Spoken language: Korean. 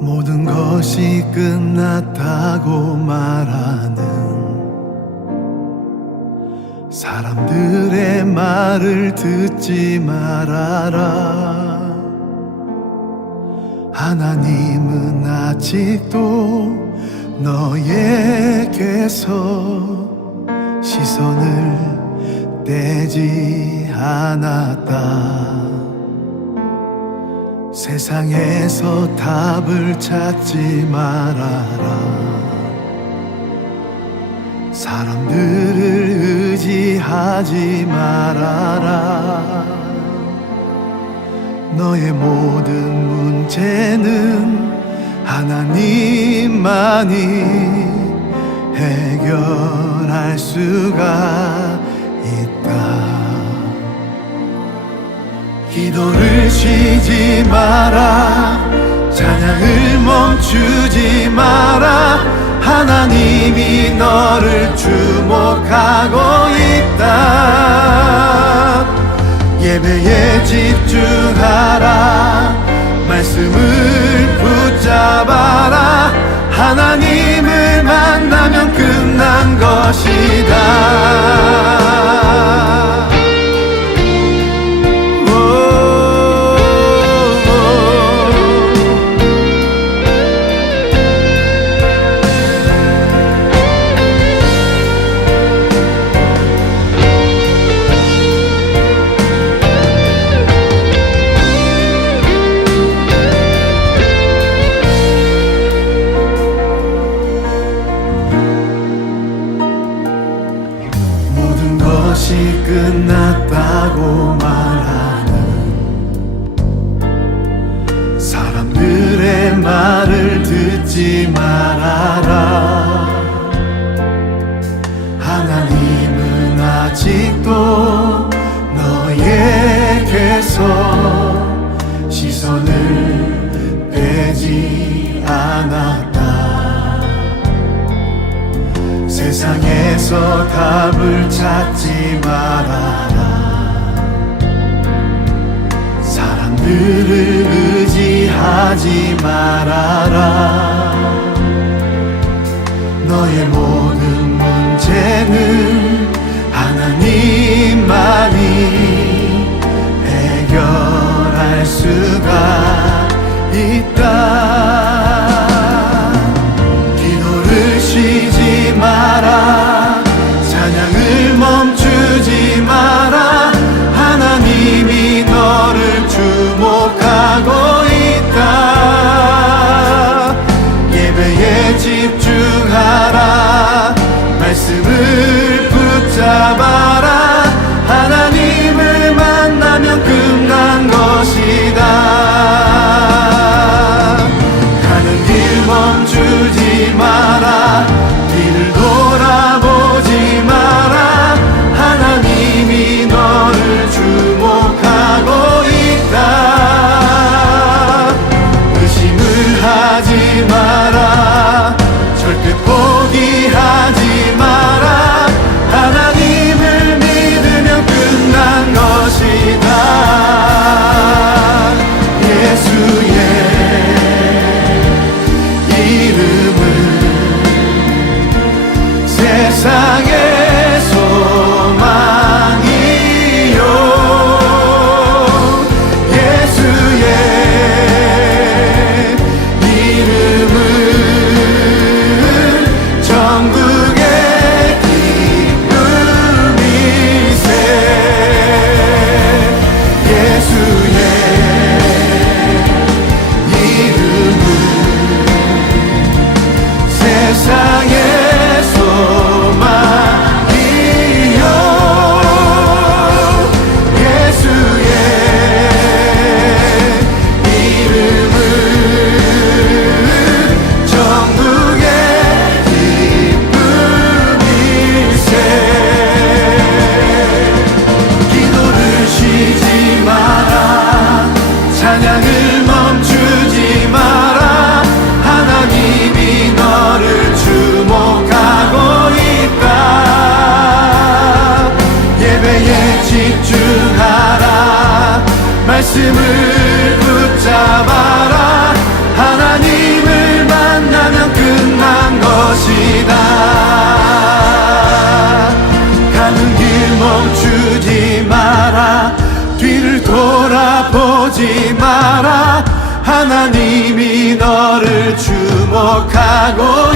모든 것이 끝났다고 말하는 사람들의 말을 듣지 말아라. 하나님은 아직도 너에게서 시선을 떼지 않았다. 세상에서 답을 찾지 말아라. 사람들을 의지하지 말아라. 너의 모든 문제는 하나님만이 해결할 수가 기도를 쉬지 마라. 찬양을 멈추지 마라. 하나님이 너를 주목하고 있다. 예배에 집중하라. 말씀을 듣지 말아라. 하나님은 아직도 너에게서 시선을 빼지 않았다. 세상에서 답을 찾지 말아라. 사람들을 의지하지 말아라 너의 모든 문제는 말씀을 붙잡아라. 하나님을 만나면 끝난 것이다. 가는 길 멈추지 마라. 뒤를 돌아보지 마라. 하나님이 너를 주목하고